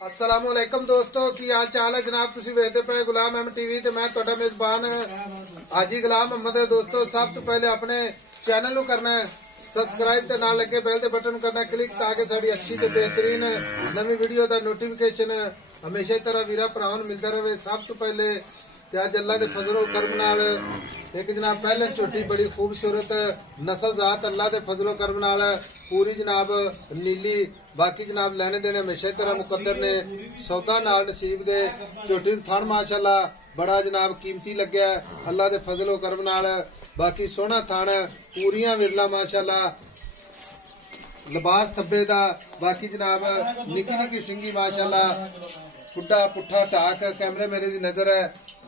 अस्सलामुअलैकुम दोस्तों की हाल चाल है जनाब। तुसी वेखदे पे गुलाम अहमद टीवी ते मैं तुहाडा मेजबान हाजी गुलाम अहमद है। दोस्तों सब तो पहले अपने चैनल नू करना है सबसक्राइब ते नाल लगे बेल दे बटन करना क्लिक ताकि साडी अच्छी ते बेहतरीन नवी वीडियो दा नोटिफिकेशन हमेशा ही तरह वीरा भरावां नू मिलदा रहे। सब तो पहले ते अज अल्लाह दे फजलो करम नाल एक जनाब पहले छोटी बड़ी खूबसूरत नस्ल जात अल्लाह दे फजलो करम नाल पूरी जनाब नीली बाकी जनाब लेने देने हमेशा तरह मुकद्दर ने सौदा नाल नसीब दे छोटी थण माशाअल्लाह बड़ा जनाब कीमती लग्या अल्लाह दे फजलो करम नाल बाकी सोहना थण पूरियां विरला माशाअल्लाह लिबास थब्बे दा बाकी जनाब निकी निकी सिंगी माशाअल्लाह पुड्डा पुट्ठा टाक कैमरे मेरे दी नजर है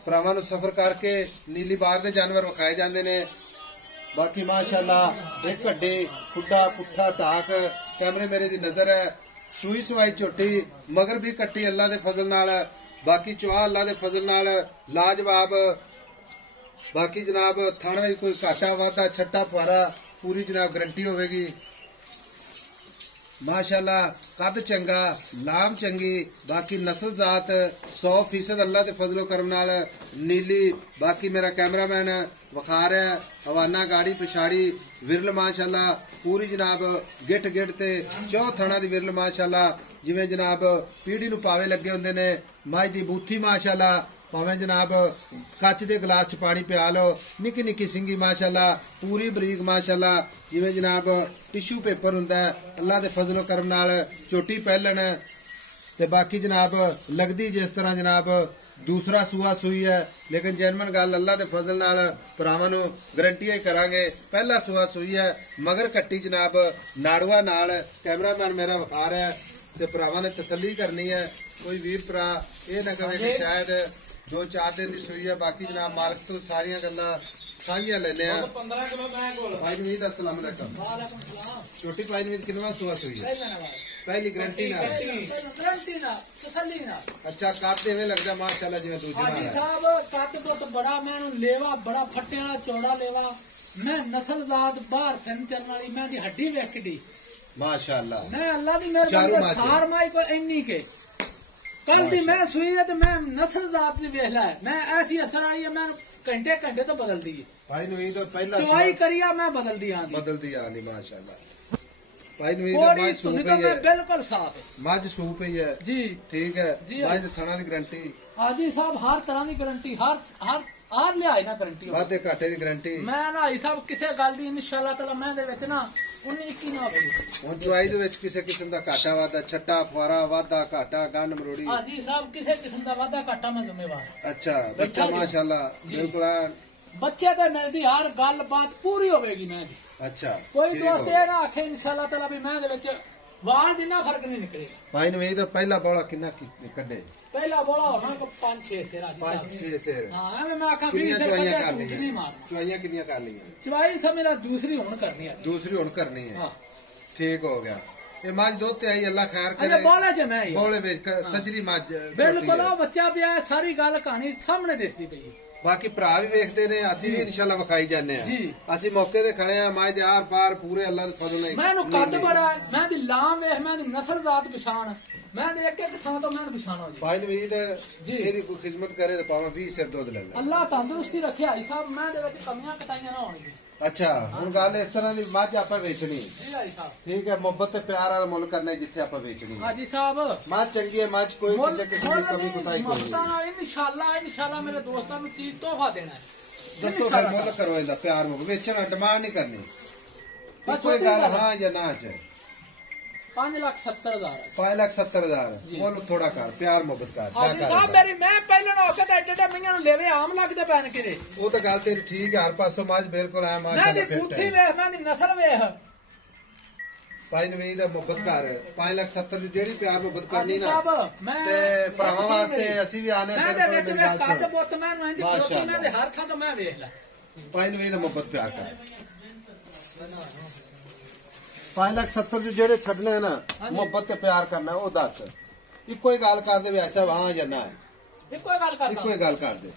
भरावां नू सफर करके नीली बार दे जानवर विखाए जांदे ने। बाकी माशाअल्लाह एक घड्डे खुड्डा पुट्ठा टाक कैमरे मेरे दी नजर है सूई सवाई झोटी मगर भी कट्टी अल्लाह दे फजल नाल बाकी चुहा अल्लाह दे फजल नाल लाजवाब। बाकी जनाब थण विच कोई घाटा वाधा छट्टा फुआरा पूरी जनाब गारंटी होवेगी माशाअल्लाह। कद चंगा लाम चंगी बाकी नस्ल जात 100% अल्लाह दे फजलो करम नाल नीली। बाकी मेरा कैमरामैन विखा रहा है हवाना गाड़ी पिछाड़ी विरल माशाअल्लाह पूरी जनाब गिट गिट ते चौ थणा दी विरल माशाअल्लाह जिवें जनाब पीढ़ी नू पावे लगे हुंदे ने। मझ दी बूथी माशाअल्लाह भावें जनाब कच दे गिलास च पानी पिया लो निकी निकी सिंगी माशाअल्लाह पूरी बरीक माशाअल्लाह जिवें जनाब टिश्यू पेपर हुंदा है अल्लाह दे फजलो करम नाल चोटी पहलन ते बाकी जनाब लगदी जिस तरह जनाब दूसरा सूआ सूई है लेकिन जैनमन गल अल्लाह दे फजल नाल भरावां नू गारंटी ही करांगे पहला सूआ सूई है मगर कट्टी जनाब नाड़ुआ नाल कैमरामैन मेरा विखा रहा है ते भरावां ने तसल्ली करनी है। कोई वीर भरा ये ना कहे कि शायद 2-4 दिन की सूई है बाकी जनाब मालक तो सारिया गल्लां साझियां लेने भाई नवीद अस्सलाम वालेकुम छोटी भाई नवीद किनवा सूआ सूई है पहली गारंटी ना तसल्ली ना अच्छा कद इवें लगदा माशाअल्लाह जिवें दूजे हाजी साहब कद तो बड़ा मैं लेवा बड़ा फट्टे वाला चौड़ा लेवा मैं नस्ल जात बाहर फिर चलने वाली मैं दी हड्डी वेखड़ी माशाअल्लाह मैं अल्लाह दी मेहरबानी सार माई को इन्नी के कल दी मैं सुई है तो मैं नस्ल जात दी वेख ला मैं ऐसी असर आई है मैं घंटे घंटे तो बदल दी भाई नवीद पहला चवाई करिया मैं बदल दी माशाअल्लाह भाई नवीद सूप है बिल्कुल साफ है मझ सूप ही है जी ठीक है मझ थणा दी गारंटी हाजी साहब हर तरह की गारंटी हर लिहाज ना गारंटी वाधे घाटे दी गारंटी मैं ना हाजी साहब किसी गल दी इंशाअल्लाह ताला मैं दे विच ना 19-21 ना होवे हुण चवाई दे विच किसी किस्म दा घाटा वाधा छट्टा फुआरा वाधा घाटा गंड मरोड़ी हाजी साहब किसी किस्म दा वाधा घाटा मैं जिम्मेवार अच्छा बच्चा माशाअल्लाह बिल्कुल बच्चे तो मेरी हर गल बात पूरी होगी मैं अच्छा कोई दोस्त ये ना आखे इंशाअल्लाह ताला भी मैं दे विच वाल जिन्ना फर्क नहीं निकलेगा। भाई नवीद पहला बोला किन्ना कड्डे पहला बोला होना को 5-6 सेर 5-6 सेर हां मैं आखा 20 सेर नहीं मार चवाइयां कितनी कर ली चवाई सब मेरा दूसरी हुन करनी है हां ठीक हो गया ये मज दुध ते आई अल्लाह खैर करे बोले च मैं बोले विच सजरी मज बिल्कुल बच्चा पिया सारी गल कहानी सामने दिसदी पई बाकी भरा भी वेखते ने असी भी इंशाल्लाह विखाई जाने असी मौके ते खड़े आ मज दे आर पार पूरे अल्लाह दे फजल नहीं मैनू कद बड़ा मैं दी लाम वेख मैं दी नस्ल जात पछाण मैं एक एक थां तो मैं पछाणो जी भाई नवीद जी एदी कोई खिदमत करे तो पावा 20 सिर दूध ले अल्लाह तंदुरुस्ती रखे भाई साहब मैं दे विच कमियां कताइयां ना होणगी अच्छा हुण गल इस तरह दी मझ आपा वेचनी जी भाई साहब ठीक है मोहब्बत ते प्यार वाला मुल करना जिथे आपा वेचनी हाजी साहब मझ चंगी है मझ कोई किसी किस्म दी कमी कुताई कोई नहीं इंशाल्लाह मेरे दोस्तां नू चीज तोहफा देना है दसो फिर मुल करो इहदा प्यार मुल वेचना डिमांड नहीं करनी कोई गल हां या ना च 5,70,000 बोलो थोड़ा कर प्यार मोहब्बत कर साहब मेरी मैं पहले औके ते एडे मियां नू लेवे आम लगदे पैन किरे वो तो गल तेरी ठीक है हर पासों मज बिल्कुल है माशाअल्लाह फिट है वेख मैं दी नस्ल वेख भाई नवीद मोहब्बत कर 5,70,000 जेड़ी प्यार मोहब्बत करनी ना ते भरावां वास्ते असि भी आने मैं दे विच कद बुत मैं नूं दी प्रोटी मैं दे हर थां तो मैं वेख ला भाई नवीद मोहब्बत प्यार कर 5,70,000 जेड़े छड़ने है ना मोहब्बत ते प्यार करना वो दस इको ही गल कर दे ऐसा हाँ या ना इको ही गल कर दे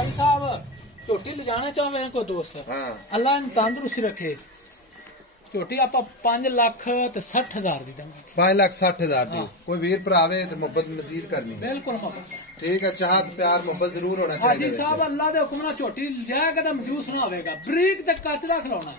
आई साहब झोटी ले जाना चाहे कोई दोस्त अल्लाह तंदुरुस्ती रखे ਝੋਟੀ ਆਪਾਂ 5,60,000 ਦੀ ਦਾਂਗੇ। 5,60,000 ਦੀ। ਕੋਈ ਵੀਰ ਭਰਾਵੇ ਤੇ ਮੁਹੱਬਤ ਮਜ਼ੀਦ ਕਰਨੀ। ਬਿਲਕੁਲ ਮੁਹੱਬਤ। ਠੀਕ ਹੈ, ਚਾਹਤ ਪਿਆਰ ਮੁਹੱਬਤ ਜ਼ਰੂਰ ਹੋਣਾ ਹਾਜੀ ਚਾਹੀਦਾ। ਸਾਹਿਬ ਅੱਲਾ ਦੇ ਹੁਕਮ ਨਾਲ ਝੋਟੀ ਲਿਆ ਕਦੇ ਮਜੂਸ ਨਾ ਹੋਵੇਗਾ। ਬਰੀਕ ਤੇ ਕੱਚ ਦਾ ਖਿਲਾਉਣਾ।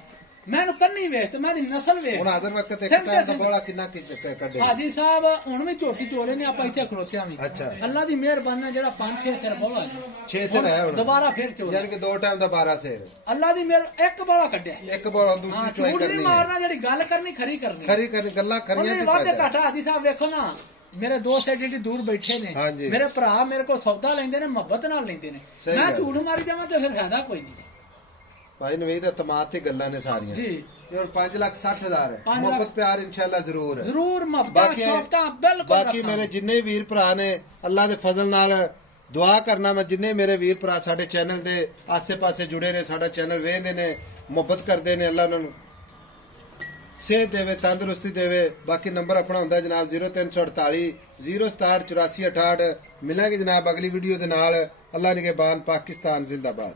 ਮੈਨੂੰ ਕੰਨੀ ਵੇਖ ਤੇ ਮੈਂ ਦੀ ਨਸਲ ਵੇਖ। ਹੁਣ ਆਦਰ ਵਕਤ ਇੱਕ ਟਾਈਮ ਦਾ ਬੋਲਾ ਕਿੰਨਾ ਕੱਢੇ। ਹਾਜੀ ਸਾਹਿਬ ਹੁਣ ਵੀ ਝੋਟੀ ਚੋਲੇ ਨੇ ਆਪਾਂ ਇੱਥੇ ਖਲੋਤਿਆਂ ਵੀ। ਅੱਛਾ। ਅੱਲਾ ਦੀ ਮਿਹਰਬਾਨੀ ਨਾਲ ਜਿਹੜਾ 5-6 ਸਿਰ ਬੋਲਾ 6 ਸਿਰ ਹੈ ਹੁਣ ਦੁਬਾਰਾ ਫਿਰ ਚੋਲ। ਯਾਨੀ ਕਿ 2 ਟਾਈਮ ਦਾ 12 ਸਿਰ। ਅੱਲਾ ਦੀ ਮਿਹਰ ਇੱਕ ਬੋਲਾ ਕੱਢਿਆ। ਇੱਕ ਬੋਲਾ ਦੂਸਰੀ ਚੋਈ ਝੂਠ ਕਰਨੀ ਨਹੀਂ ਮਾਰਨਾ, ਜਿਹੜੀ ਗੱਲ ਕਰਨੀ ਖਰੀ ਕਰਨੀ। ਖਰੀ ਗੱਲਾਂ ਖਰੀਆਂ ਉਹਨੇ ਵਾਦੇ ਘਾਟਾ। ਹਾਜੀ ਸਾਹਿਬ ਵੇਖੋ ਨਾ, ਮੇਰੇ ਦੋਸਤ ਐਡੀ ਦੂਰ ਬੈਠੇ ਨੇ। ਮੇਰੇ ਭਰਾ ਮੇਰੇ ਕੋਲ ਸੌਦਾ ਲੈਂਦੇ ਨੇ, ਮੁਹੱਬਤ ਨਾਲ ਲੈਂਦੇ ਨੇ। ਮੈਂ ਝੂਠ ਮਾਰੀ ਜਾਵਾਂ ਤੇ ਫਿਰ ਫਾਇਦਾ ਕੋਈ ਨਹੀਂ। ਭਾਈ ਨਵੀਦ ਇਤਮਾਦ ਤੇ ਗੱਲਾਂ ਨੇ ਸਾਰੀਆਂ ਜੀ। ਹੁਣ 5,60,000 ਹੈ। ਮੁਹੱਬਤ ਪਿਆਰ ਇੰਸ਼ਾਅੱਲਾ ਜ਼ਰੂਰ ਹੈ। ਜ਼ਰੂਰ ਮੁਹੱਬਤ ਸ਼ੌਕਤਾਂ ਬਿਲਕੁਲ। ਬਾਕੀ ਮੇਰੇ ਜਿੰਨੇ ਵੀਰ ਭਰਾ ਨੇ ਅੱਲਾ ਦੇ ਫਜ਼ਲ ਨਾਲ ਦੁਆ ਕਰਨਾ, ਮੈਂ ਜਿੰਨੇ ਮੇਰੇ ਵੀਰ ਭਰਾ ਸਾਡੇ ਚੈਨਲ ਦੇ ਆਸੇ-ਪਾਸੇ ਜੁੜੇ ਨੇ, ਸਾਡਾ ਚੈਨਲ ਵੇਖਦੇ ਨੇ, ਮੁਹੱਬਤ ਕਰਦੇ ਨੇ, ਅੱਲਾ ਉਹਨਾਂ ਨੂੰ ਸਿਹਤ ਦੇਵੇ, ਤੰਦਰੁਸਤੀ ਦੇਵੇ। ਬਾਕੀ ਨੰਬਰ ਆਪਣਾ ਹੁੰਦਾ ਜਨਾਬ 0348 067 8468। ਮਿਲਾਂਗੇ ਜਨਾਬ ਅਗਲੀ ਵੀਡੀਓ ਦੇ ਨਾਲ। ਅੱਲਾ ਨਿਗਹਿਬਾਨ। ਪਾਕਿस्तान जिंदाबाद।